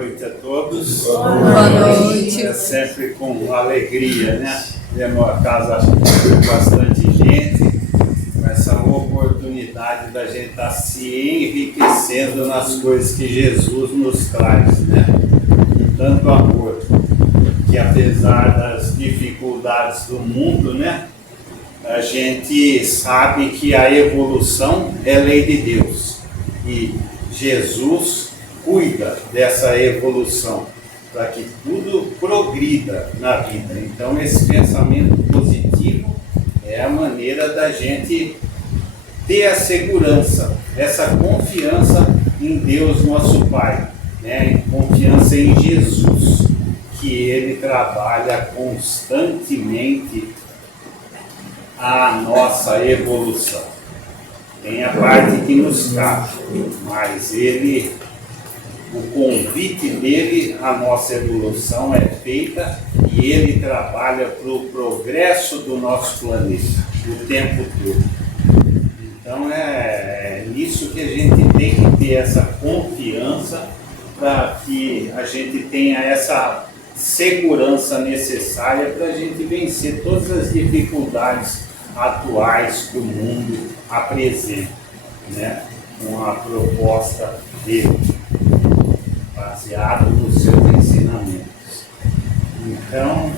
noite a todos. Boa noite. É sempre com alegria, né? Vemos a casa com bastante gente, com essa oportunidade da gente estar se enriquecendo nas coisas que Jesus nos traz, né? Com tanto amor, que apesar das dificuldades do mundo, né? A gente sabe que a evolução é lei de Deus e Jesus cuida dessa evolução para que tudo progrida na vida. Então esse pensamento positivo é a maneira da gente ter a segurança, essa confiança em Deus nosso Pai, né? Confiança em Jesus, que Ele trabalha constantemente a nossa evolução. Tem a parte que nos cabe, mas o convite dele, a nossa evolução é feita e ele trabalha para o progresso do nosso planeta o tempo todo. Então é nisso que a gente tem que ter essa confiança para que a gente tenha essa segurança necessária para a gente vencer todas as dificuldades atuais que o mundo apresenta, né? Com a proposta dele, baseado nos seus ensinamentos. Então,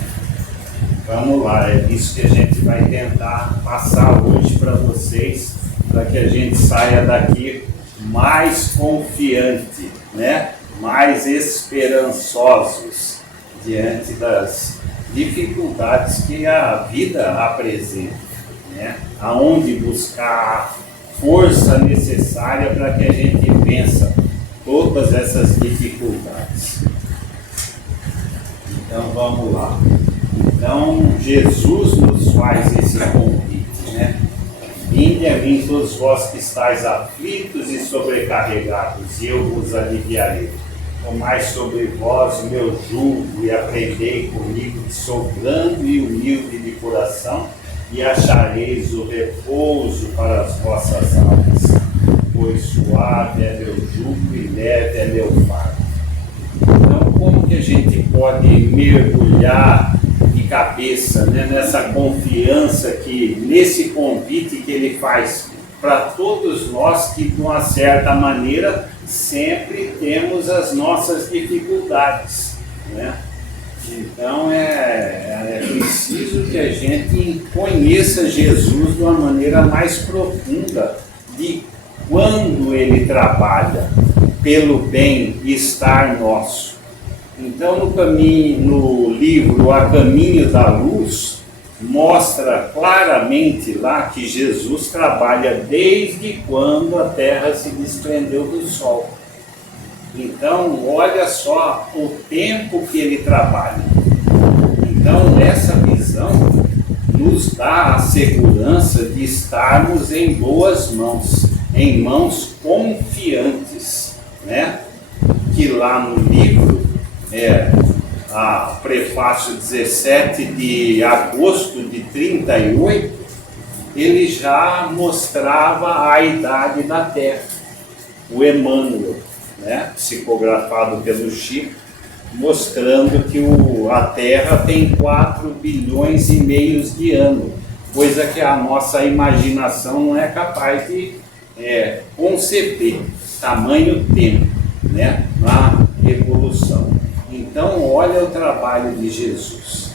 vamos lá, é isso que a gente vai tentar passar hoje para vocês, para que a gente saia daqui mais confiante, né? Mais esperançosos diante das dificuldades que a vida apresenta, né? Aonde buscar a força necessária para que a gente vença todas essas dificuldades. Então vamos lá. Então Jesus nos faz esse convite, né? Vinde a mim todos vós que estáis aflitos e sobrecarregados, e eu vos aliviarei. Tomai sobre vós o meu jugo e aprendei comigo, que sou brando e humilde de coração, e achareis o repouso para as vossas almas, pois suave é meu jugo e leve é meu fardo. Então, como que a gente pode mergulhar de cabeça, né, nessa confiança nesse convite que ele faz para todos nós que, de uma certa maneira, sempre temos as nossas dificuldades, né? Então é preciso que a gente conheça Jesus de uma maneira mais profunda de quando ele trabalha pelo bem-estar nosso. Então no livro A Caminho da Luz, mostra claramente lá que Jesus trabalha desde quando a Terra se desprendeu do Sol. Então, olha só o tempo que ele trabalha. Então, essa visão nos dá a segurança de estarmos em boas mãos, em mãos confiantes, né? Que lá no livro, a prefácio 17 de agosto de 38, ele já mostrava a idade da Terra, o Emmanuel, né, psicografado pelo Chico, mostrando que a Terra tem 4 bilhões e meio de anos, coisa que a nossa imaginação não é capaz de conceber, tamanho tempo, né, na evolução. Então, olha o trabalho de Jesus,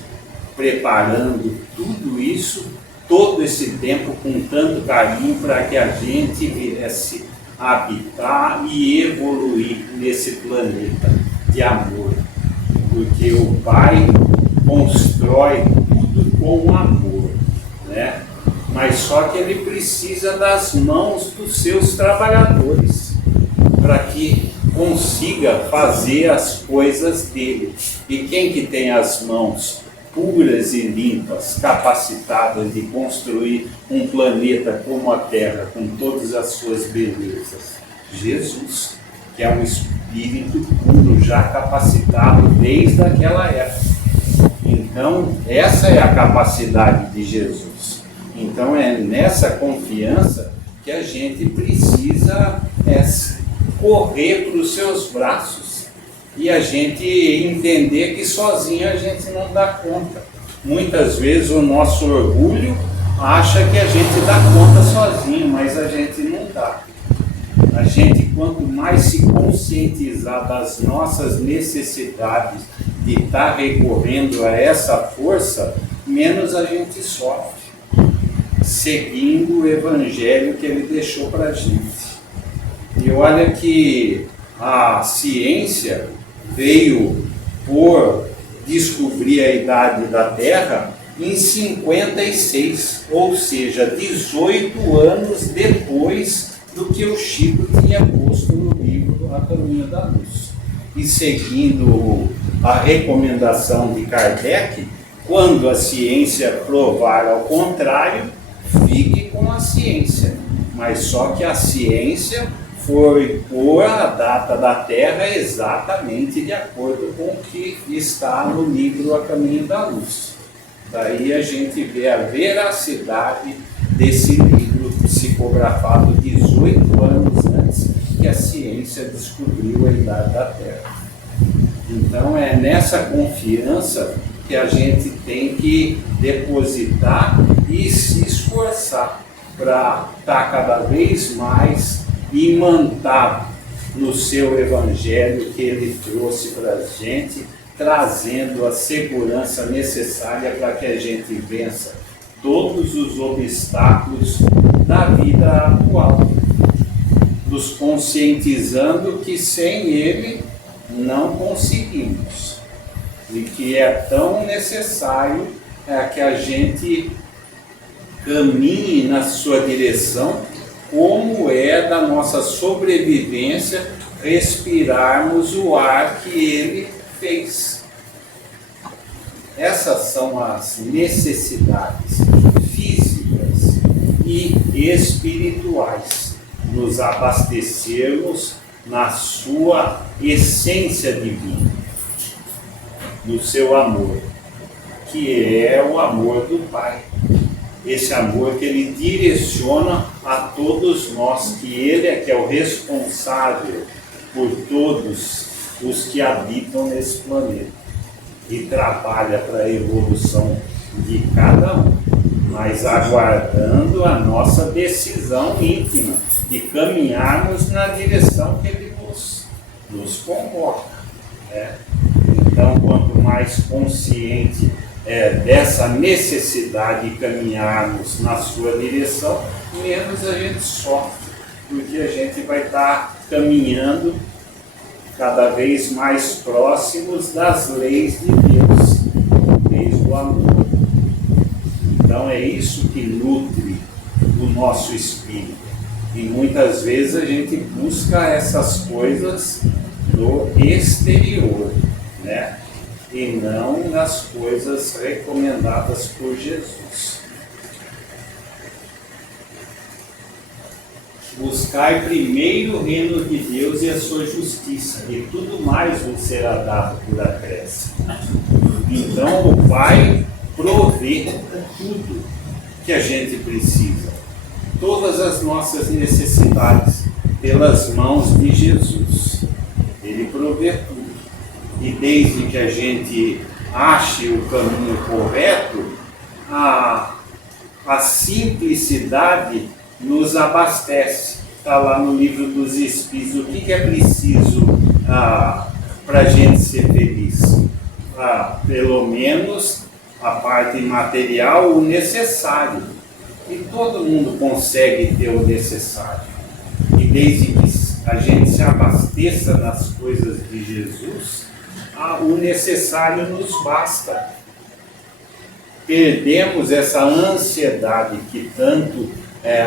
preparando tudo isso, todo esse tempo com tanto carinho para que a gente viesse habitar e evoluir nesse planeta de amor. Porque o Pai constrói tudo com amor, né? Mas só que ele precisa das mãos dos seus trabalhadores para que consiga fazer as coisas dele. E quem que tem as mãos puras e limpas, capacitadas de construir um planeta como a Terra, com todas as suas belezas? Jesus, que é um espírito puro, já capacitado desde aquela época. Então, essa é a capacidade de Jesus. Então, é nessa confiança que a gente precisa correr para os seus braços, e a gente entender que sozinho a gente não dá conta. Muitas vezes o nosso orgulho acha que a gente dá conta sozinho, mas a gente não dá. A gente, quanto mais se conscientizar das nossas necessidades de estar recorrendo a essa força, menos a gente sofre, seguindo o evangelho que ele deixou para a gente. E olha que a ciência veio por descobrir a idade da Terra em 56, ou seja, 18 anos depois do que o Chico tinha posto no livro A Caminho da Luz. E seguindo a recomendação de Kardec, quando a ciência provar ao contrário, fique com a ciência. Mas só que a ciência foi pôr a data da Terra exatamente de acordo com o que está no livro A Caminho da Luz. Daí a gente vê a veracidade desse livro psicografado 18 anos antes que a ciência descobriu a idade da Terra. Então é nessa confiança que a gente tem que depositar e se esforçar para estar cada vez mais imantado no seu evangelho que ele trouxe para a gente, trazendo a segurança necessária para que a gente vença todos os obstáculos da vida atual, nos conscientizando que sem ele não conseguimos e que é tão necessário que a gente caminhe na sua direção, como é da nossa sobrevivência respirarmos o ar que ele fez. Essas são as necessidades físicas e espirituais, nos abastecermos na sua essência divina, no seu amor, que é o amor do Pai. Esse amor que ele direciona a todos nós, que ele é que é o responsável por todos os que habitam nesse planeta e trabalha para a evolução de cada um, mas aguardando a nossa decisão íntima de caminharmos na direção que ele nos convoca, né? Então, quanto mais consciente dessa necessidade de caminharmos na sua direção, menos a gente sofre, porque a gente vai estar caminhando cada vez mais próximos das leis de Deus, leis do amor. Então é isso que nutre o nosso espírito. E muitas vezes a gente busca essas coisas no exterior, né? E não nas coisas recomendadas por Jesus. Buscai primeiro o reino de Deus e a sua justiça, e tudo mais vos será dado por acréscimo. Então o Pai provê tudo que a gente precisa, todas as nossas necessidades, pelas mãos de Jesus. Ele provê tudo. E desde que a gente ache o caminho correto, a simplicidade nos abastece. Está lá no livro dos Espíritos, o que é preciso para a gente ser feliz? Pelo menos a parte material, o necessário. E todo mundo consegue ter o necessário. E desde que a gente se abasteça nas coisas de Jesus, o necessário nos basta. Perdemos essa ansiedade que tanto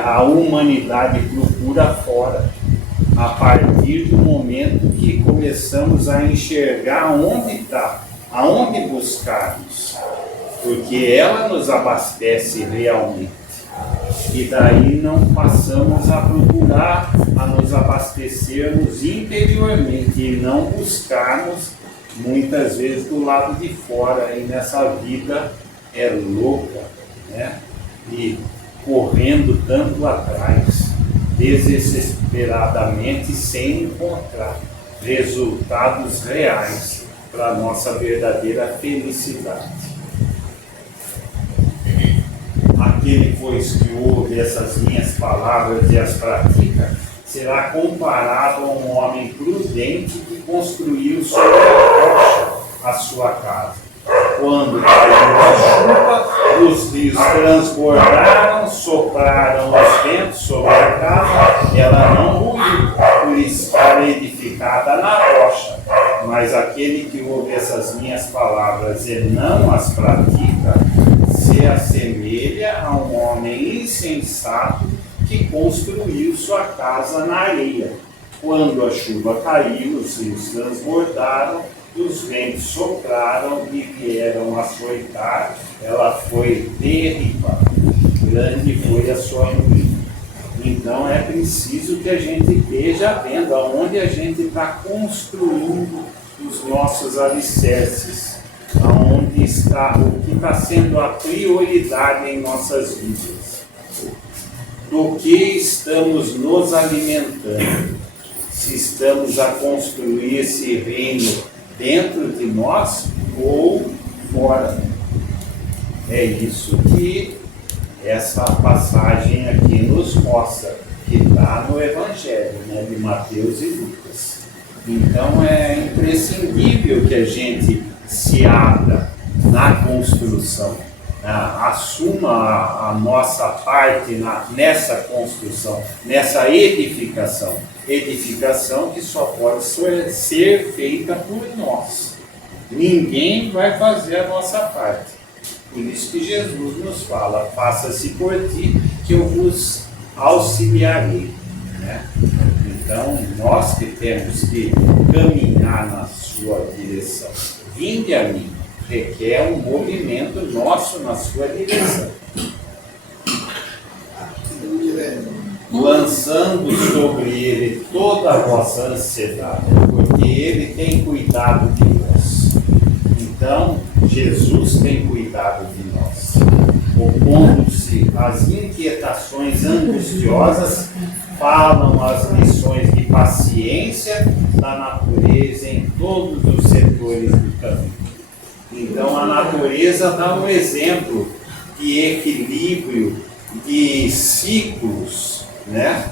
a humanidade procura fora, a partir do momento que começamos a enxergar onde está, aonde buscarmos, porque ela nos abastece realmente. E daí não passamos a procurar, a nos abastecermos interiormente e não buscarmos muitas vezes do lado de fora, e nessa vida louca, né? E correndo tanto atrás, desesperadamente, sem encontrar. resultados reais para a nossa verdadeira felicidade. Aquele, pois, que ouve essas minhas palavras e as pratica, será comparado a um homem prudente que construiu sobre a rocha a sua casa. Quando caiu a chuva, os rios transbordaram, sopraram os ventos sobre a casa, ela não ruiu, por estar edificada na rocha. Mas aquele que ouve essas minhas palavras e não as pratica, se assemelha a um homem insensato que construiu sua casa na areia. Quando a chuva caiu, os rios transbordaram, os ventos sopraram e vieram açoitar, ela foi derribada. Grande foi a sua ruína. Então é preciso que a gente esteja vendo aonde a gente está construindo os nossos alicerces, aonde está, o que está sendo a prioridade em nossas vidas, do que estamos nos alimentando, se estamos a construir esse reino dentro de nós ou fora. É isso que essa passagem aqui nos mostra, que está no Evangelho, né, de Mateus e Lucas. Então é imprescindível que a gente se abra na construção, assuma a nossa parte nessa construção, nessa edificação. Edificação que só pode ser feita por nós. Ninguém vai fazer a nossa parte. Por isso que Jesus nos fala: faça-se por ti, que eu vos auxiliarei. Né? Então, nós que temos que caminhar na sua direção. Vinde a mim, requer um movimento nosso na sua direção. Lançando sobre ele toda a vossa ansiedade, porque ele tem cuidado de nós. Então, Jesus tem cuidado de nós. Opondo-se às inquietações angustiosas, falam as lições de paciência da natureza em todos os setores do caminho. Então, a natureza dá um exemplo de equilíbrio, de ciclos, né?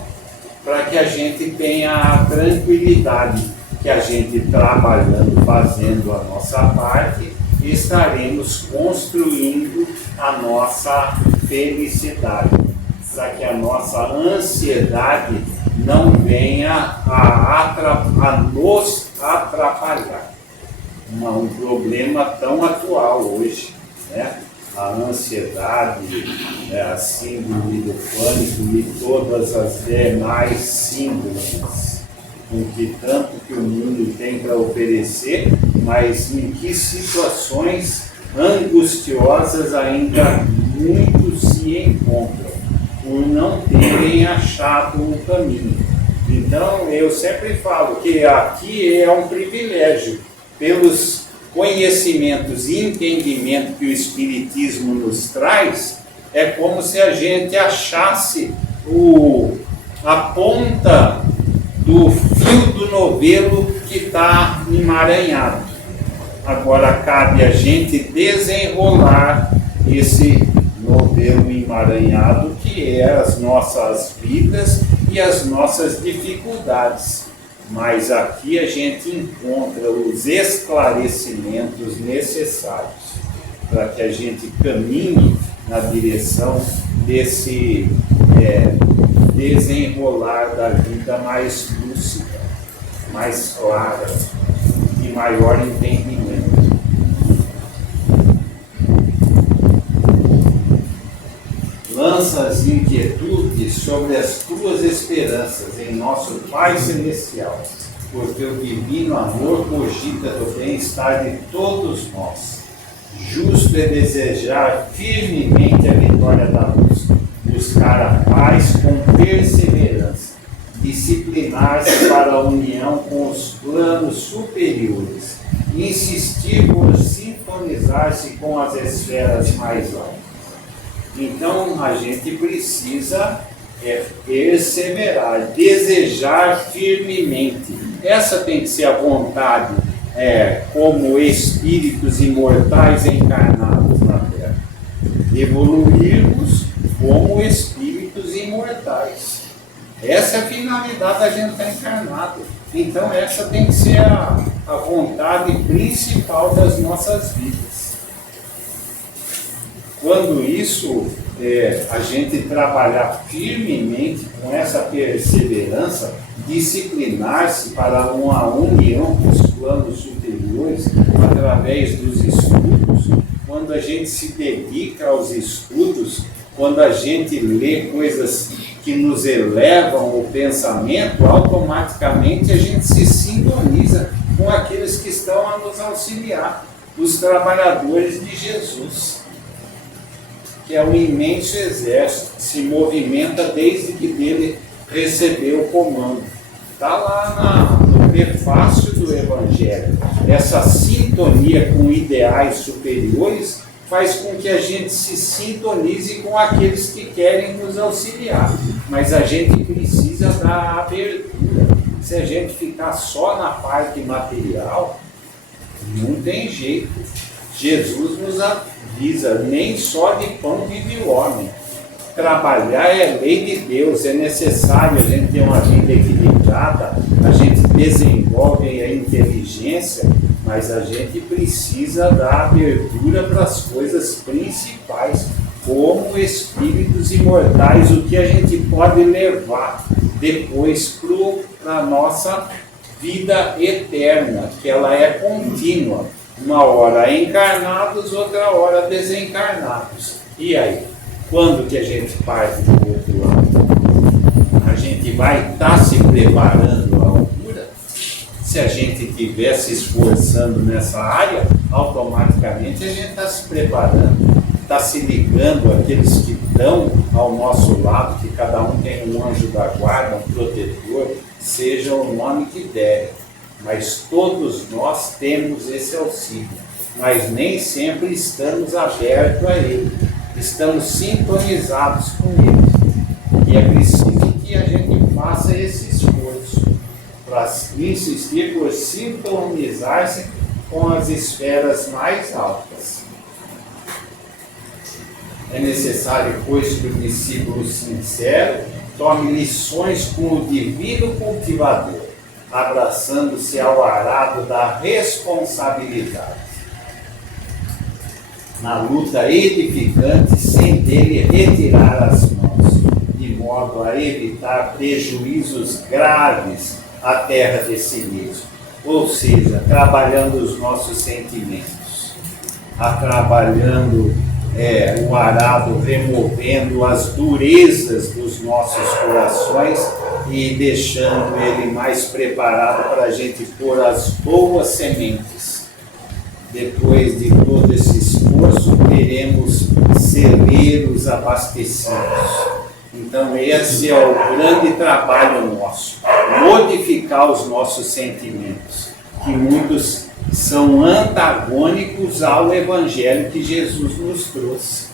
Para que a gente tenha a tranquilidade que a gente trabalhando, fazendo a nossa parte, estaremos construindo a nossa felicidade, para que a nossa ansiedade não venha a nos atrapalhar. Um problema tão atual hoje, né? A ansiedade, a síndrome do pânico e todas as demais síndromes, com que tanto que o mundo tem para oferecer, mas em que situações angustiosas ainda muitos se encontram, por não terem achado um caminho. Então, eu sempre falo que aqui é um privilégio, pelos conhecimentos e entendimento que o Espiritismo nos traz, é como se a gente achasse a ponta do fio do novelo que está emaranhado. Agora cabe a gente desenrolar esse novelo emaranhado, que é as nossas vidas e as nossas dificuldades. Mas aqui a gente encontra os esclarecimentos necessários para que a gente caminhe na direção desse desenrolar da vida mais lúcida, mais clara e maior entendimento. Lança as inquietudes sobre as tuas esperanças em nosso Pai Celestial, porque o divino amor cogita do bem-estar de todos nós. Justo é desejar firmemente a vitória da luz, buscar a paz com perseverança, disciplinar-se para a união com os planos superiores, insistir por sintonizar-se com as esferas mais altas. Então, a gente precisa é perseverar, desejar firmemente. Essa tem que ser a vontade, como espíritos imortais encarnados na Terra. Evoluirmos como espíritos imortais. Essa é a finalidade da gente estar encarnado. Então essa tem que ser a vontade principal das nossas vidas. Quando isso, a gente trabalhar firmemente com essa perseverança, disciplinar-se para uma união com os planos superiores através dos estudos, quando a gente se dedica aos estudos, quando a gente lê coisas que nos elevam o pensamento, automaticamente a gente se sintoniza com aqueles que estão a nos auxiliar, os trabalhadores de Jesus, que é um imenso exército que se movimenta desde que dele recebeu o comando. Está lá no prefácio do Evangelho. Essa sintonia com ideais superiores faz com que a gente se sintonize com aqueles que querem nos auxiliar. Mas a gente precisa dar abertura. Se a gente ficar só na parte material, não tem jeito. Jesus nos avisa, nem só de pão vive o homem. Trabalhar é lei de Deus, é necessário a gente ter uma vida equilibrada, a gente desenvolve a inteligência, mas a gente precisa dar abertura para as coisas principais, como espíritos imortais, o que a gente pode levar depois para a nossa vida eterna, que ela é contínua. Uma hora encarnados, outra hora desencarnados. E aí? Quando que a gente parte do outro lado? A gente vai estar se preparando à altura? Se a gente estiver se esforçando nessa área, automaticamente a gente está se preparando, está se ligando àqueles que estão ao nosso lado, que cada um tem um anjo da guarda, um protetor, seja o nome que der. Mas todos nós temos esse auxílio, mas nem sempre estamos abertos a ele, estamos sintonizados com ele. E é preciso que a gente faça esse esforço para insistir por sintonizar-se com as esferas mais altas. É necessário, pois, que o discípulo sincero tome lições com o divino cultivador, abraçando-se ao arado da responsabilidade, na luta edificante, sem dele retirar as mãos, de modo a evitar prejuízos graves à terra desse mesmo, ou seja, trabalhando os nossos sentimentos, trabalhando o arado, removendo as durezas dos nossos corações e deixando ele mais preparado para a gente pôr as boas sementes. Depois de todo esse esforço, teremos celeiros abastecidos. Então esse é o grande trabalho nosso, modificar os nossos sentimentos, que muitos são antagônicos ao Evangelho que Jesus nos trouxe.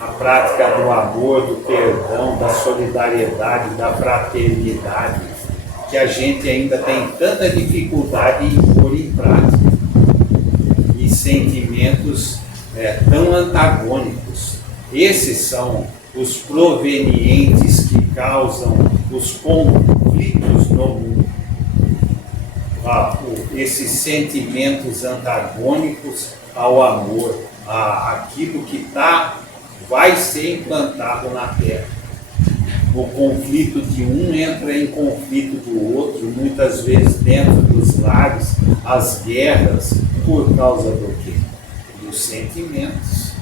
A prática do amor, do perdão, da solidariedade, da fraternidade, que a gente ainda tem tanta dificuldade em pôr em prática. E sentimentos tão antagônicos. Esses são os provenientes que causam os conflitos no mundo. Esses sentimentos antagônicos ao amor, aquilo que vai ser implantado na Terra. O conflito de um entra em conflito do outro, muitas vezes dentro dos lares, as guerras, por causa do quê? Dos sentimentos,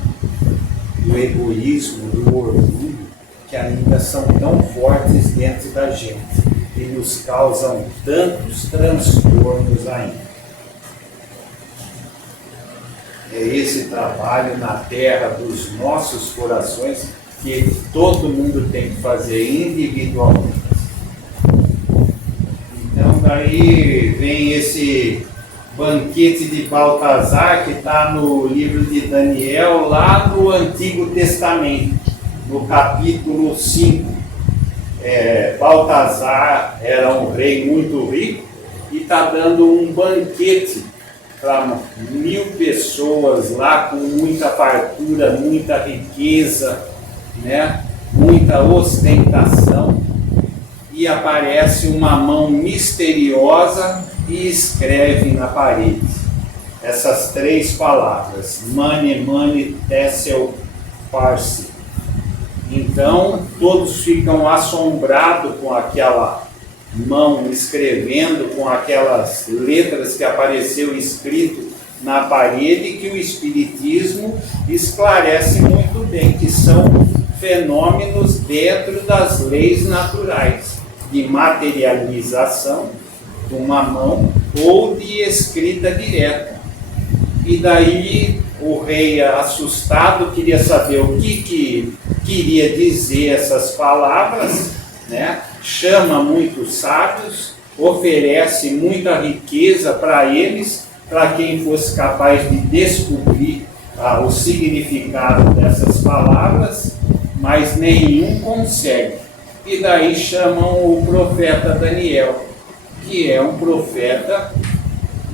do egoísmo, do orgulho, que ainda são tão fortes dentro da gente e nos causam tantos transtornos ainda. É esse trabalho na terra dos nossos corações que todo mundo tem que fazer individualmente. Então daí vem esse banquete de Baltazar, que está no livro de Daniel, lá no Antigo Testamento, no capítulo 5. Baltazar era um rei muito rico e está dando um banquete para 1000 pessoas lá, com muita fartura, muita riqueza, né? Muita ostentação. E aparece uma mão misteriosa e escreve na parede essas 3 palavras: Mane, Mane, Tessel, Parsi. Então todos ficam assombrados com aquela mão escrevendo, com aquelas letras que apareceu escrito na parede, que o Espiritismo esclarece muito bem, que são fenômenos dentro das leis naturais, de materialização de uma mão ou de escrita direta. E daí o rei, assustado, queria saber o que queria dizer essas palavras, né? Chama muitos sábios, oferece muita riqueza para eles, para quem fosse capaz de descobrir o significado dessas palavras, mas nenhum consegue. E daí chamam o profeta Daniel, que é um profeta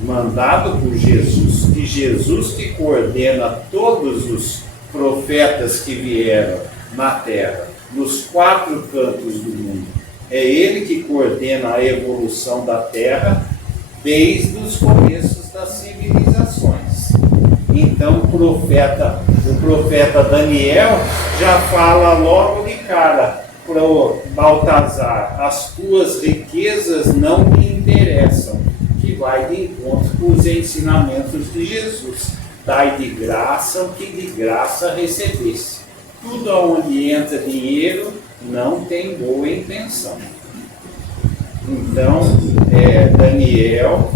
mandado por Jesus, que Jesus que coordena todos os profetas que vieram na terra, nos 4 cantos do mundo. É ele que coordena a evolução da terra desde os começos das civilizações. Então o profeta Daniel já fala logo de cara para o Baltazar: as tuas riquezas não me interessam, que vai de encontro com os ensinamentos de Jesus. Dai de graça o que de graça recebesse. Tudo onde entra dinheiro não tem boa intenção. Então, Daniel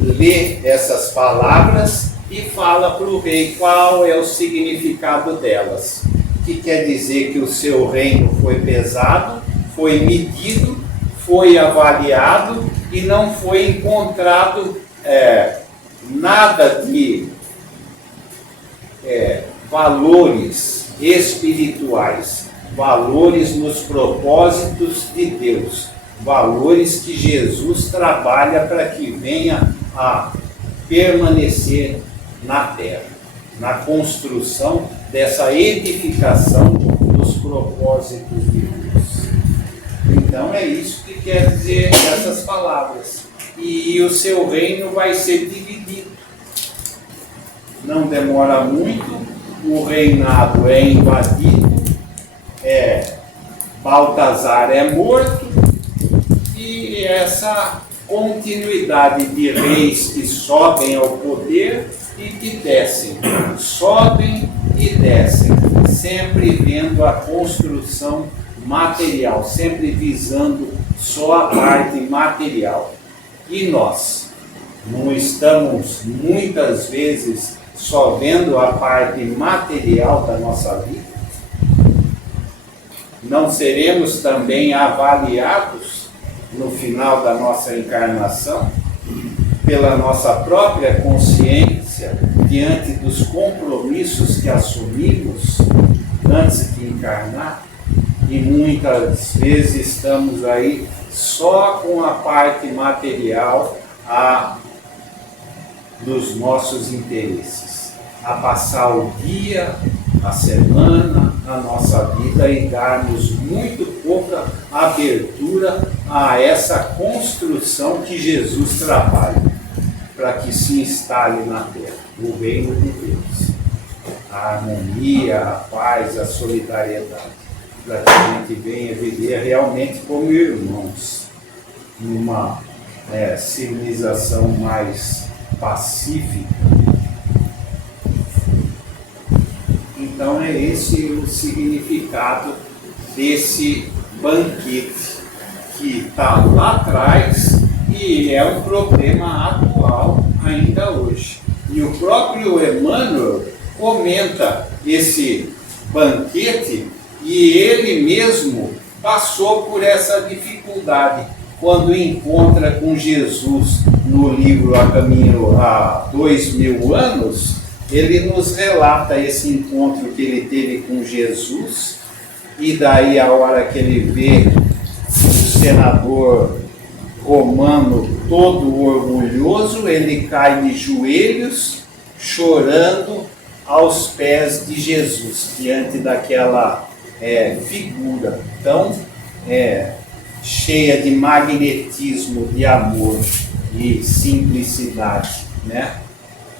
lê essas palavras e fala para o rei qual é o significado delas. Que quer dizer que o seu reino foi pesado, foi medido, foi avaliado e não foi encontrado nada de valores espirituais, valores nos propósitos de Deus, valores que Jesus trabalha para que venha a permanecer na terra, na construção dessa edificação dos propósitos de Deus. Então é isso que quer dizer essas palavras. E o seu reino vai ser dividido. Não demora muito, o reinado é invadido, Baltazar é morto, e essa continuidade de reis que sobem ao poder e que descem, sobem e descem, sempre vendo a construção material, sempre visando só a parte material. E nós não estamos muitas vezes só vendo a parte material da nossa vida? Não seremos também avaliados no final da nossa encarnação pela nossa própria consciência diante dos compromissos que assumimos antes de encarnar? E muitas vezes estamos aí só com a parte material dos nossos interesses, a passar o dia, a semana, a nossa vida e darmos muito pouca abertura a essa construção que Jesus trabalha para que se instale na terra, o reino de Deus, a harmonia, a paz, a solidariedade, para que a gente venha viver realmente como irmãos, numa civilização mais pacífica. Então é esse o significado desse banquete que está lá atrás e é um problema atual ainda hoje. E o próprio Emmanuel comenta esse banquete e ele mesmo passou por essa dificuldade quando encontra com Jesus no livro A Caminho há 2000 anos, ele nos relata esse encontro que ele teve com Jesus, e daí a hora que ele vê o senador romano todo orgulhoso, ele cai de joelhos, chorando aos pés de Jesus, diante daquela figura tão cheia de magnetismo, de amor e simplicidade, né?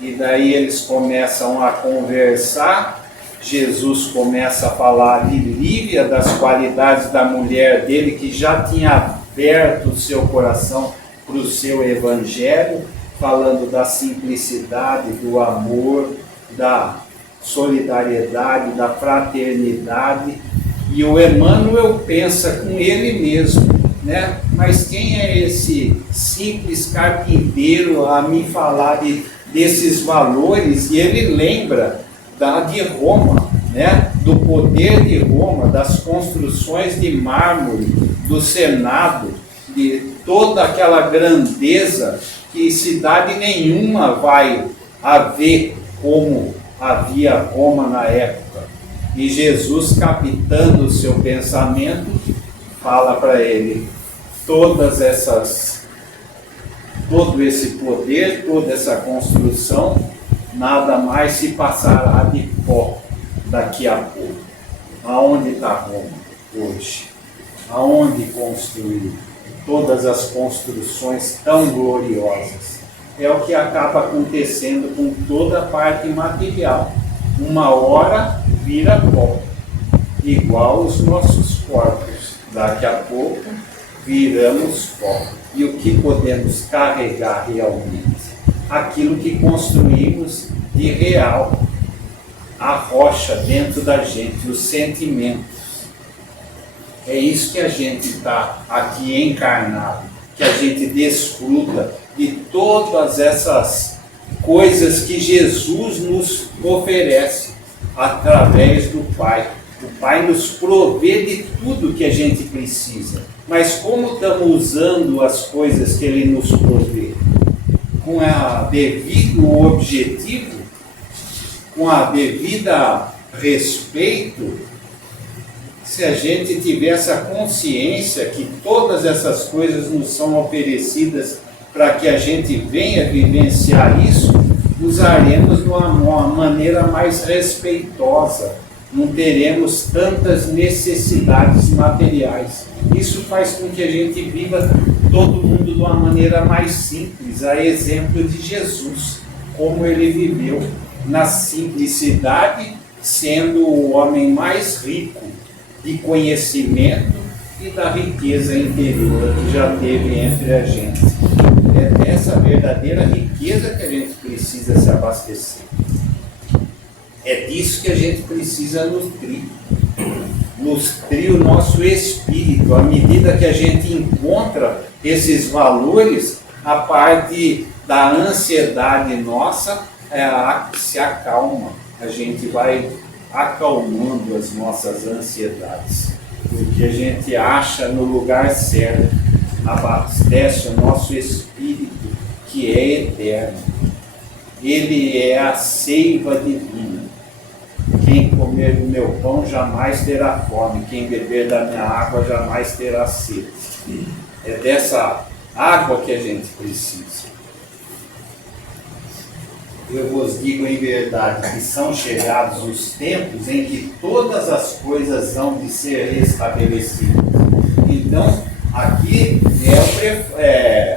E daí eles começam a conversar, Jesus começa a falar de Lívia, das qualidades da mulher dele, que já tinha aberto o seu coração para o seu evangelho, falando da simplicidade, do amor, da solidariedade, da fraternidade. E o Emmanuel pensa com ele mesmo, né? Mas quem é esse simples carpinteiro a me falar desses valores? E ele lembra de Roma, né? Do poder de Roma, das construções de mármore, do Senado, de toda aquela grandeza que cidade nenhuma vai haver como havia Roma na época. E Jesus, captando o seu pensamento, fala para ele: todo esse poder, toda essa construção, nada mais se passará de pó daqui a pouco. Aonde está Roma hoje? Aonde construiu todas as construções tão gloriosas? É o que acaba acontecendo com toda a parte material. Uma hora vira pó, igual os nossos corpos. Daqui a pouco viramos pó. E o que podemos carregar realmente? Aquilo que construímos de real, a rocha dentro da gente, os sentimentos. É isso que a gente está aqui encarnado, que a gente desfruta de todas essas coisas que Jesus nos oferece através do Pai. O Pai nos provê de tudo que a gente precisa. Mas como estamos usando as coisas que Ele nos provê? Com o devido objetivo? Com a devida respeito? Se a gente tiver essa consciência que todas essas coisas nos são oferecidas para que a gente venha vivenciar isso, usaremos de uma maneira mais respeitosa, não teremos tantas necessidades materiais. Isso faz com que a gente viva todo mundo de uma maneira mais simples, a exemplo de Jesus, como ele viveu na simplicidade, sendo o homem mais rico de conhecimento e da riqueza interior que já teve entre a gente. É dessa verdadeira riqueza que a gente precisa se abastecer. É disso que a gente precisa nutrir o nosso espírito. À medida que a gente encontra esses valores, a parte da ansiedade nossa se acalma. A gente vai acalmando as nossas ansiedades, porque a gente acha no lugar certo, abastece o nosso espírito, que é eterno. Ele é a seiva divina. Quem comer do meu pão jamais terá fome, quem beber da minha água jamais terá sede. É dessa água que a gente precisa. Eu vos digo em verdade que são chegados os tempos em que todas as coisas hão de ser restabelecidas. Então, aqui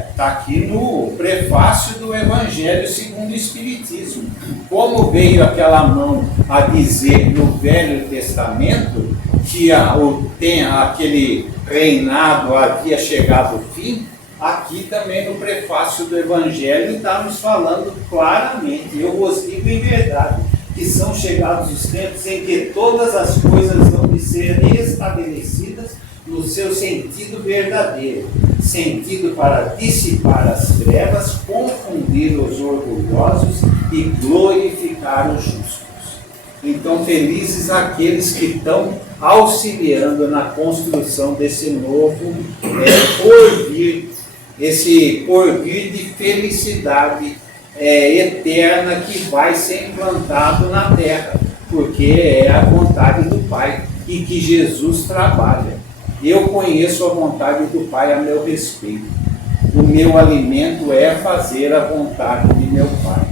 está aqui no prefácio do Evangelho segundo o Espiritismo. Como veio aquela mão a dizer no Velho Testamento que aquele reinado havia chegado ao fim, aqui também no prefácio do Evangelho está nos falando claramente: eu vos digo em verdade que são chegados os tempos em que todas as coisas vão de ser restabelecidas no seu sentido verdadeiro, sentido para dissipar as trevas, confundir os orgulhosos e glorificar os justos. Então, felizes aqueles que estão auxiliando na construção desse novo porvir, esse porvir de felicidade eterna que vai ser implantado na terra, porque é a vontade do Pai e que Jesus trabalha. Eu conheço a vontade do Pai a meu respeito. O meu alimento é fazer a vontade de meu Pai.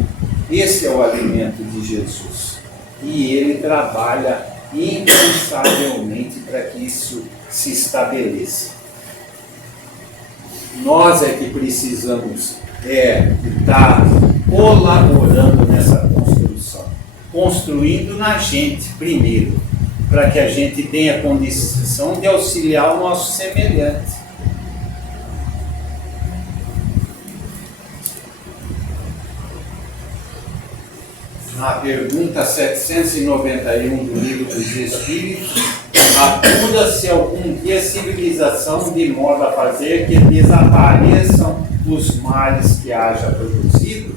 Esse é o alimento de Jesus. E Ele trabalha incansavelmente para que isso se estabeleça. Nós é que precisamos estar colaborando nessa construção. Construindo na gente primeiro, para que a gente tenha condição de auxiliar o nosso semelhante. Na pergunta 791 do Livro dos Espíritos, apura-se algum dia a civilização de modo a fazer que desapareçam os males que haja produzido?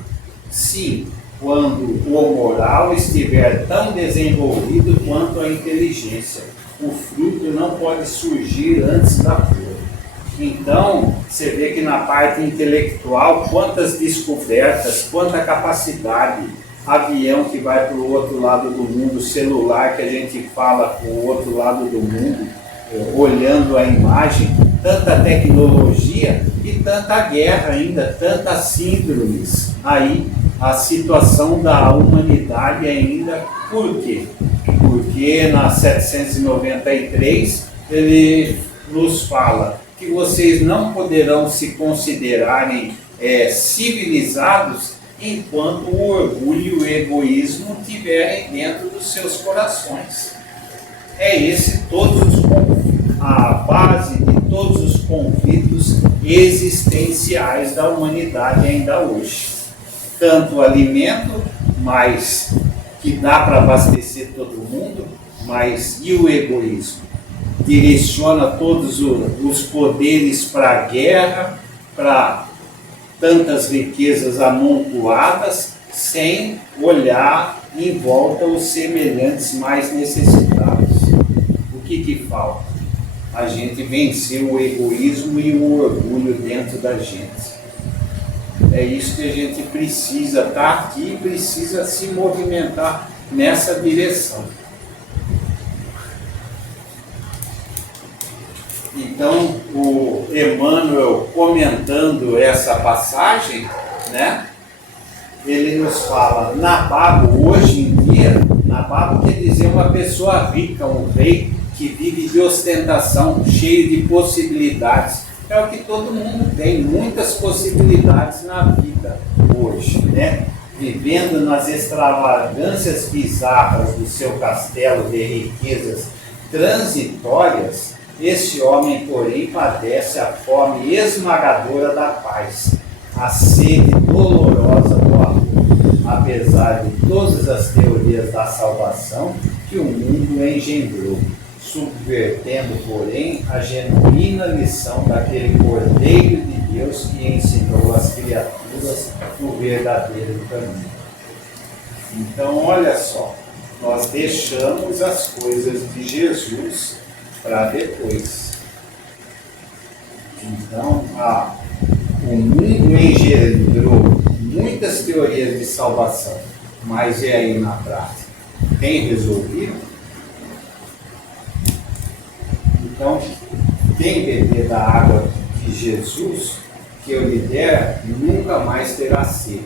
Sim, quando o moral estiver tão desenvolvido quanto a inteligência. O fruto não pode surgir antes da flor. Então, você vê que na parte intelectual, quantas descobertas, quanta capacidade, avião que vai para o outro lado do mundo, celular que a gente fala para o outro lado do mundo, olhando a imagem, tanta tecnologia e tanta guerra ainda, tantas síndromes. Aí a situação da humanidade ainda, por quê? Porque na 793 ele nos fala que vocês não poderão se considerarem civilizados enquanto o orgulho e o egoísmo tiverem dentro dos seus corações. É esse a base de todos os conflitos existenciais da humanidade ainda hoje. Tanto o alimento, mas que dá para abastecer todo mundo, mas e o egoísmo? Direciona todos os poderes para a guerra, para tantas riquezas amontoadas, sem olhar em volta os semelhantes mais necessitados. O que falta? A gente vencer o egoísmo e o orgulho dentro da gente. É isso que a gente precisa estar aqui, precisa se movimentar nessa direção. Então, o Emmanuel, comentando essa passagem, né, ele nos fala, nababo, hoje em dia, nababo quer dizer uma pessoa rica, um rei que vive de ostentação, cheio de possibilidades. É o que todo mundo tem, muitas possibilidades na vida hoje, né? Vivendo nas extravagâncias bizarras do seu castelo de riquezas transitórias, esse homem, porém, padece a fome esmagadora da paz, a sede dolorosa do amor, apesar de todas as teorias da salvação que o mundo engendrou, subvertendo, porém, a genuína lição daquele Cordeiro de Deus que ensinou às criaturas o verdadeiro caminho. Então, olha só, nós deixamos as coisas de Jesus para depois. Então, o mundo engendrou muitas teorias de salvação, mas e aí na prática? Tem resolvido? Então, quem beber da água de Jesus, que eu lhe der, nunca mais terá sede.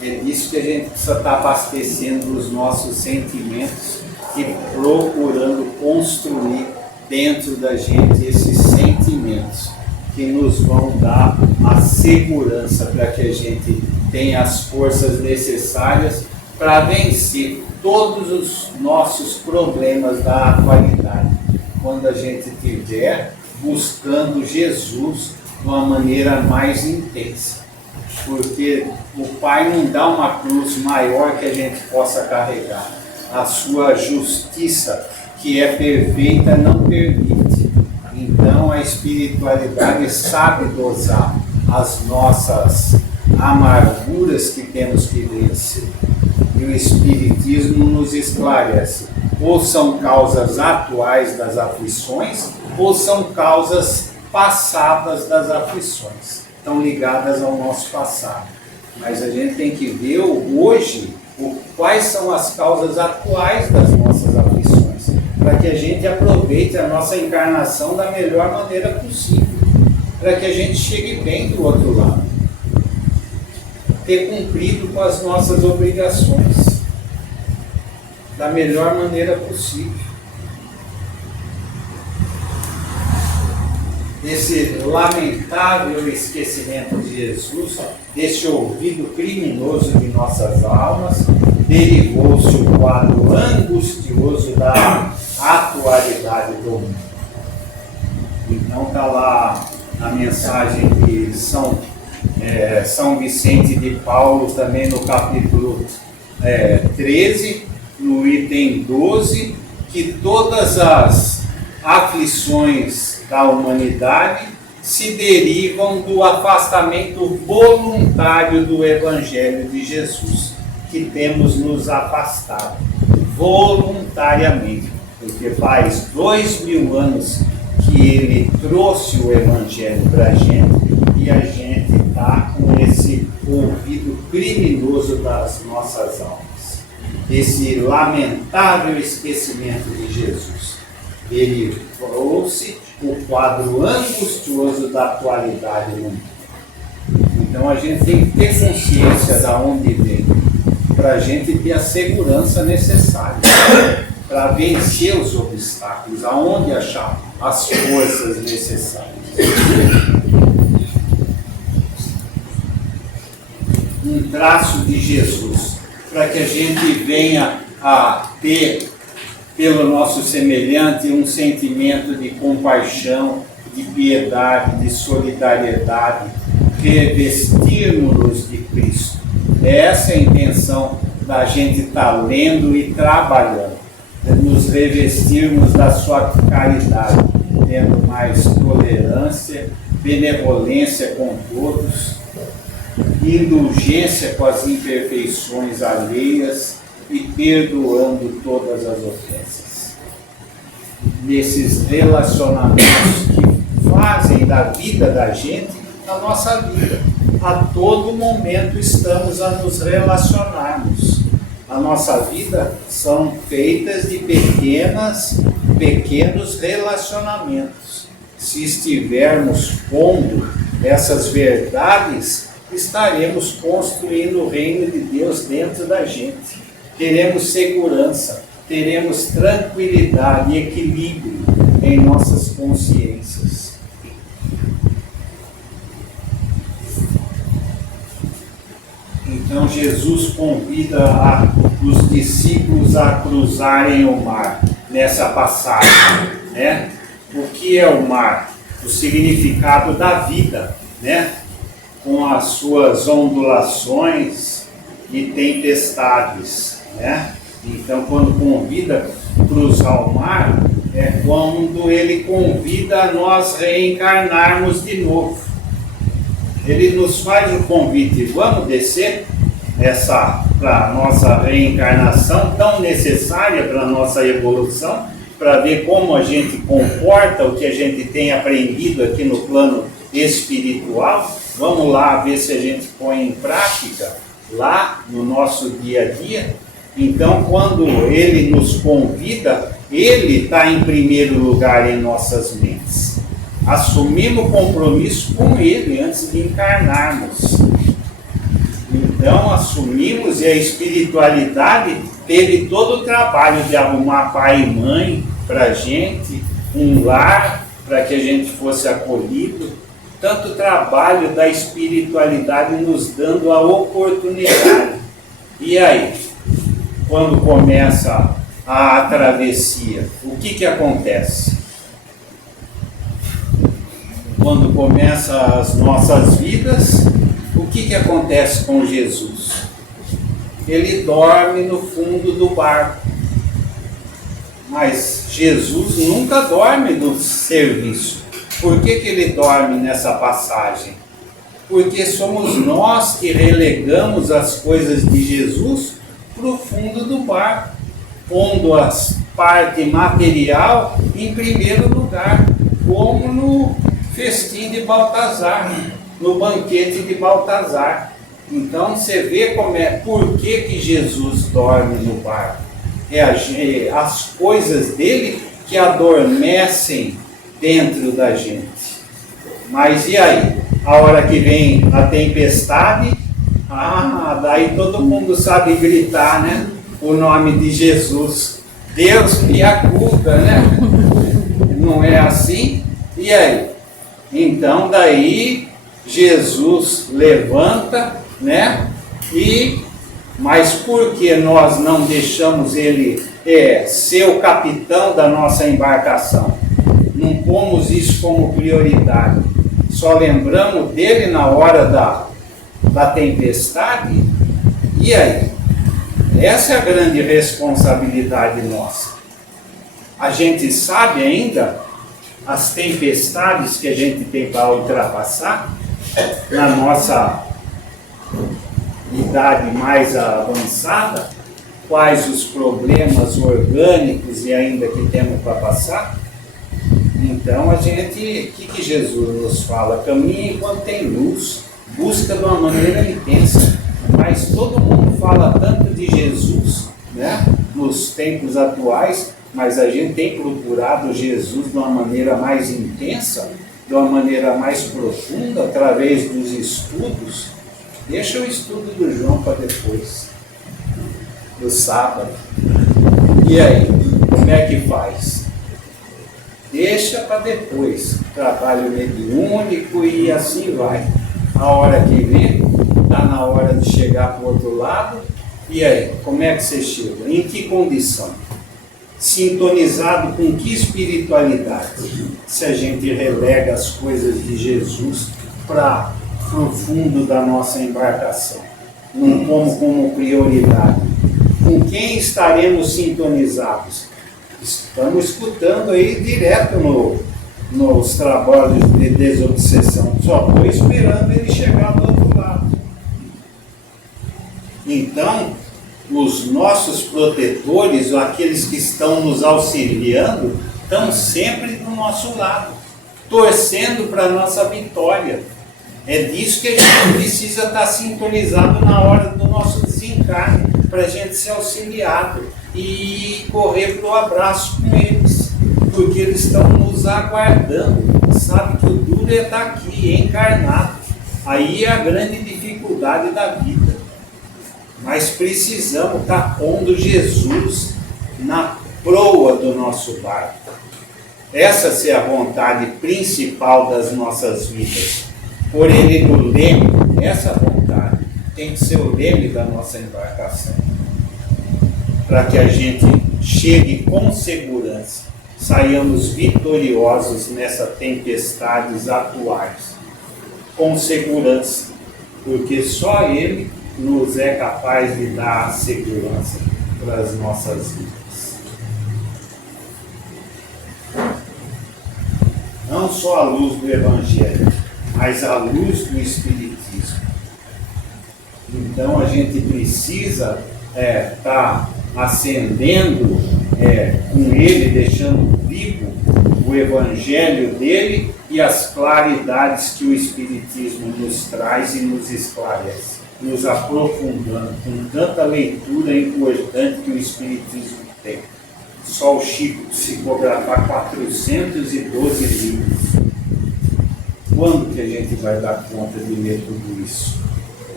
É disso que a gente precisa estar abastecendo os nossos sentimentos e procurando construir dentro da gente esses sentimentos que nos vão dar a segurança para que a gente tenha as forças necessárias para vencer todos os nossos problemas da atualidade, quando a gente estiver buscando Jesus de uma maneira mais intensa. Porque o Pai não dá uma cruz maior que a gente possa carregar. A sua justiça, que é perfeita, não permite. Então a espiritualidade sabe dosar as nossas amarguras que temos que vencer. E o Espiritismo nos esclarece. Ou são causas atuais das aflições, ou são causas passadas das aflições. Estão ligadas ao nosso passado. Mas a gente tem que ver hoje quais são as causas atuais das nossas aflições, para que a gente aproveite a nossa encarnação da melhor maneira possível, para que a gente chegue bem do outro lado, ter cumprido com as nossas obrigações da melhor maneira possível. Desse lamentável esquecimento de Jesus, desse ouvido criminoso de nossas almas, derivou-se o quadro angustioso da atualidade do mundo. Então está lá na mensagem de São Vicente de Paulo, também no capítulo 13, no item 12, que todas as aflições da humanidade se derivam do afastamento voluntário do Evangelho de Jesus, que temos nos afastado voluntariamente, porque faz 2000 anos que ele trouxe o Evangelho para a gente e a gente está com esse ouvido criminoso das nossas almas. Esse lamentável esquecimento de Jesus, ele trouxe o quadro angustioso da atualidade no mundo. Então a gente tem que ter consciência de onde vem, para a gente ter a segurança necessária para vencer os obstáculos, aonde achar as forças necessárias. Um traço de Jesus, para que a gente venha a ter pelo nosso semelhante um sentimento de compaixão, de piedade, de solidariedade, revestirmos-nos de Cristo. Essa é a intenção da gente estar lendo e trabalhando, nos revestirmos da sua caridade, tendo mais tolerância, benevolência com todos, indulgência com as imperfeições alheias, e perdoando todas as ofensas. Nesses relacionamentos que fazem da vida da gente a nossa vida. A todo momento estamos a nos relacionarmos. A nossa vida são feitas de pequenos relacionamentos. Se estivermos pondo essas verdades, estaremos construindo o reino de Deus dentro da gente. Teremos segurança, teremos tranquilidade e equilíbrio em nossas consciências. Então Jesus convida os discípulos a cruzarem o mar nessa passagem, né? O que é o mar? O significado da vida, né? Com as suas ondulações e tempestades. Né? Então, quando convida a cruzar o mar, é quando ele convida a nós reencarnarmos de novo. Ele nos faz o convite, vamos descer para a nossa reencarnação tão necessária para a nossa evolução, para ver como a gente comporta o que a gente tem aprendido aqui no plano espiritual. Vamos lá ver se a gente põe em prática lá no nosso dia a dia. Então, quando ele nos convida, ele está em primeiro lugar em nossas mentes. Assumimos o compromisso com ele antes de encarnarmos. Então, assumimos, e a espiritualidade teve todo o trabalho de arrumar pai e mãe para a gente, um lar para que a gente fosse acolhido. Tanto trabalho da espiritualidade nos dando a oportunidade. E aí? Quando começa a travessia, o que acontece? Quando começa as nossas vidas, o que acontece com Jesus? Ele dorme no fundo do barco. Mas Jesus nunca dorme no serviço. Por que ele dorme nessa passagem? Porque somos nós que relegamos as coisas de Jesus para o fundo do barco, pondo a parte material em primeiro lugar, como no festim de Baltazar, no banquete de Baltazar. Então você vê por que Jesus dorme no barco. As coisas dele que adormecem dentro da gente. Mas e aí? A hora que vem a tempestade, daí todo mundo sabe gritar, né? O nome de Jesus. Deus me acuda, né? Não é assim? E aí? Então daí Jesus levanta, né? Mas por que nós não deixamos ele ser o capitão da nossa embarcação? Não pomos isso como prioridade. Só lembramos dele na hora da tempestade. E aí? Essa é a grande responsabilidade nossa. A gente sabe ainda as tempestades que a gente tem para ultrapassar na nossa idade mais avançada, quais os problemas orgânicos e ainda que temos para passar. Então o que Jesus nos fala? Caminhe enquanto tem luz, busca de uma maneira intensa. Mas todo mundo fala tanto de Jesus, né, nos tempos atuais, mas a gente tem procurado Jesus de uma maneira mais intensa, de uma maneira mais profunda, através dos estudos. Deixa o estudo do João para depois, do sábado. E aí, como é que faz? Deixa para depois, trabalho mediúnico e assim vai. A hora que vem, está na hora de chegar para o outro lado. E aí, como é que você chega? Em que condição? Sintonizado com que espiritualidade? Se a gente relega as coisas de Jesus para o fundo da nossa embarcação, não como prioridade. Com quem estaremos sintonizados? Estamos escutando aí direto nos trabalhos de desobsessão. Só estou esperando ele chegar do outro lado. Então, os nossos protetores, aqueles que estão nos auxiliando, estão sempre do nosso lado, torcendo para a nossa vitória. É disso que a gente precisa estar sintonizado na hora do nosso desencarne, para a gente ser auxiliado e correr para o abraço com eles, porque eles estão nos aguardando. Sabe que o duro é estar aqui, encarnado. Aí é a grande dificuldade da vida. Mas precisamos estar pondo Jesus na proa do nosso barco. Essa é a vontade principal das nossas vidas. Por ele no leme, essa vontade tem que ser o leme da nossa embarcação. Para que a gente chegue com segurança, saiamos vitoriosos nessas tempestades atuais. Com segurança, porque só ele nos é capaz de dar a segurança para as nossas vidas. Não só a luz do Evangelho, mas a luz do Espiritismo. Então a gente precisa estar acendendo com ele, deixando vivo o Evangelho dele e as claridades que o Espiritismo nos traz e nos esclarece, nos aprofundando com tanta leitura importante que o Espiritismo tem. Só o Chico psicografar 412 livros. Quando que a gente vai dar conta de ler tudo isso?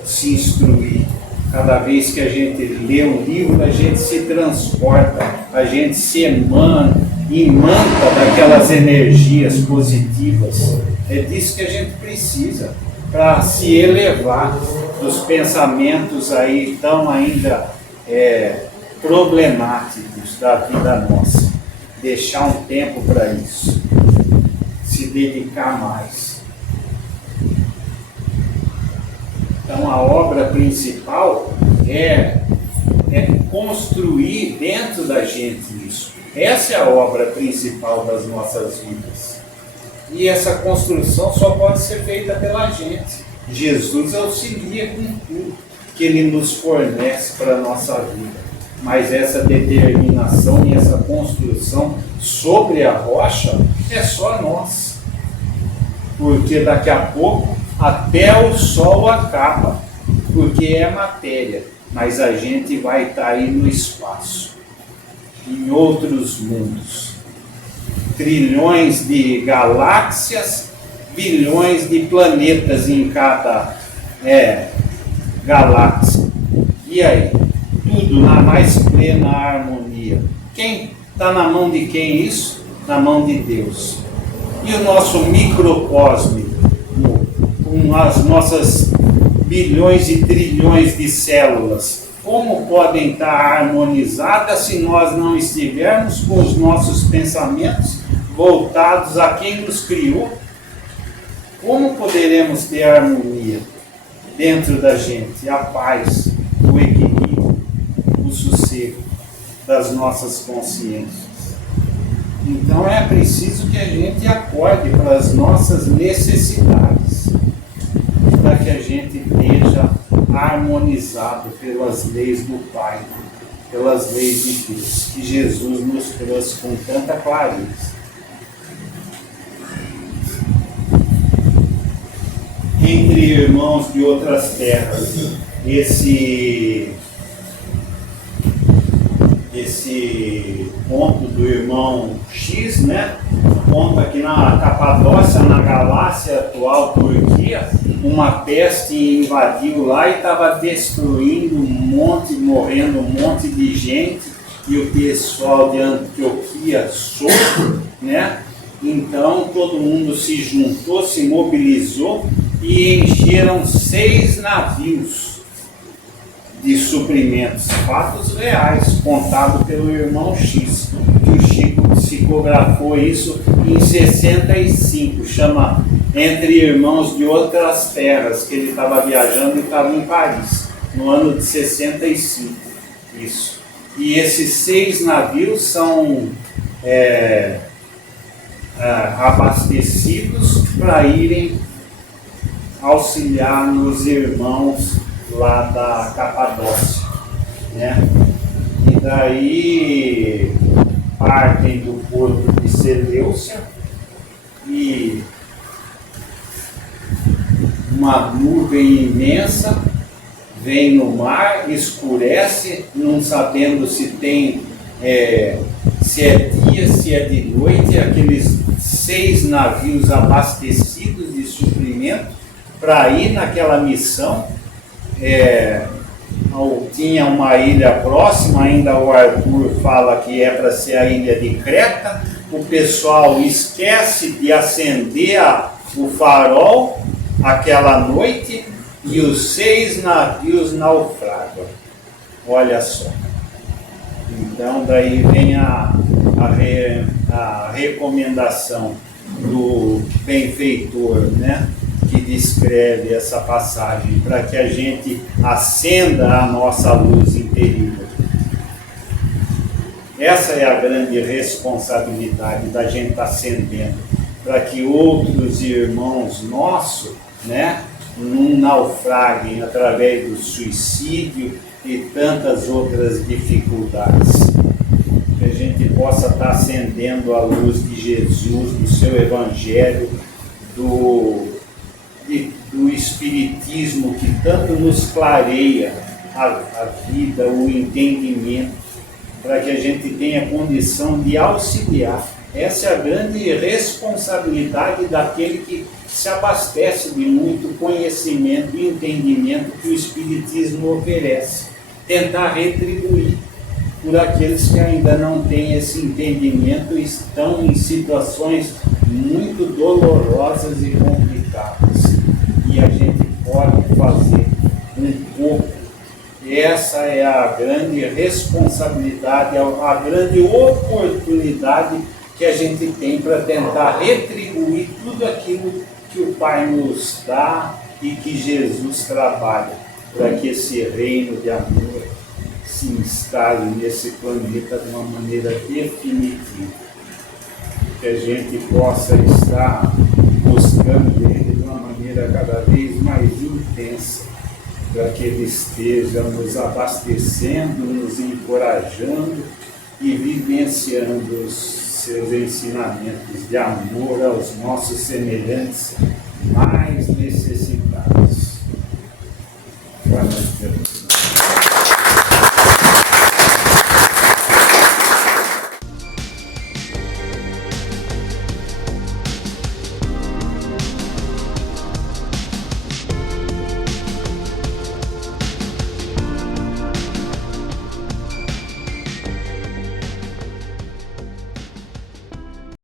Se instruir. Cada vez que a gente lê um livro, a gente se transporta, a gente se imanta daquelas energias positivas. É disso que a gente precisa, para se elevar dos pensamentos aí tão ainda problemáticos da vida nossa. Deixar um tempo para isso. Se dedicar mais. Então a obra principal é construir dentro da gente isso. Essa é a obra principal das nossas vidas. E essa construção só pode ser feita pela gente. Jesus auxilia com tudo que Ele nos fornece para a nossa vida. Mas essa determinação e essa construção sobre a rocha é só nós. Porque daqui a pouco até o sol acaba. porque é matéria, mas a gente vai estar aí no espaço, em outros mundos. Trilhões de galáxias, bilhões de planetas em cada galáxia. E aí? Tudo na mais plena harmonia. Quem está na mão de quem isso? Na mão de Deus. E o nosso microcosmo, com as nossas bilhões e trilhões de células, como podem estar harmonizadas se nós não estivermos com os nossos pensamentos voltados a quem nos criou? Como poderemos ter harmonia dentro da gente, a paz, o equilíbrio, o sossego das nossas consciências? Então é preciso que a gente acorde para as nossas necessidades, para que a gente esteja harmonizado pelas leis do Pai, pelas leis de Deus, que Jesus nos trouxe com tanta clareza. Entre irmãos de outras terras, esse ponto do irmão X, né? Ponto aqui na Capadócia, na Galácia atual, Turquia, uma peste invadiu lá e estava destruindo um monte, morrendo um monte de gente, e o pessoal de Antioquia soube, né? Então todo mundo se juntou, se mobilizou e encheram 6 navios de suprimentos, fatos reais, contado pelo irmão X, que o Chico psicografou isso em 65, chama Entre Irmãos de Outras Terras, que ele estava viajando e estava em Paris, no ano de 65, isso. E esses 6 navios são abastecidos para irem auxiliar nos irmãos lá da Capadócia, né? E daí partem do porto de Seleucia e uma nuvem imensa vem no mar, escurece, não sabendo se tem se é dia, se é de noite, aqueles 6 navios abastecidos de suprimento para ir naquela missão. Tinha uma ilha próxima, ainda o Arthur fala que é para ser a ilha de Creta. O pessoal esquece de acender o farol aquela noite e os 6 navios naufragam. Olha só. Então daí vem a recomendação do benfeitor, né? Que descreve essa passagem, para que a gente acenda a nossa luz interior. Essa é a grande responsabilidade da gente estar acendendo, para que outros irmãos nossos, né, não naufraguem através do suicídio e tantas outras dificuldades. Que a gente possa estar acendendo a luz de Jesus, do seu Evangelho, do Espiritismo, que tanto nos clareia a vida, o entendimento, para que a gente tenha condição de auxiliar. Essa é a grande responsabilidade daquele que se abastece de muito conhecimento e entendimento que o Espiritismo oferece. Tentar retribuir por aqueles que ainda não têm esse entendimento e estão em situações muito dolorosas e complicadas. E a gente pode fazer um pouco. Essa é a grande responsabilidade, a grande oportunidade que a gente tem para tentar retribuir tudo aquilo que o Pai nos dá e que Jesus trabalha, para que esse reino de amor se instale nesse planeta de uma maneira definitiva. Que a gente possa estar buscando ele de uma maneira cada vez mais intensa, para que ele esteja nos abastecendo, nos encorajando e vivenciando os seus ensinamentos de amor aos nossos semelhantes mais necessitados.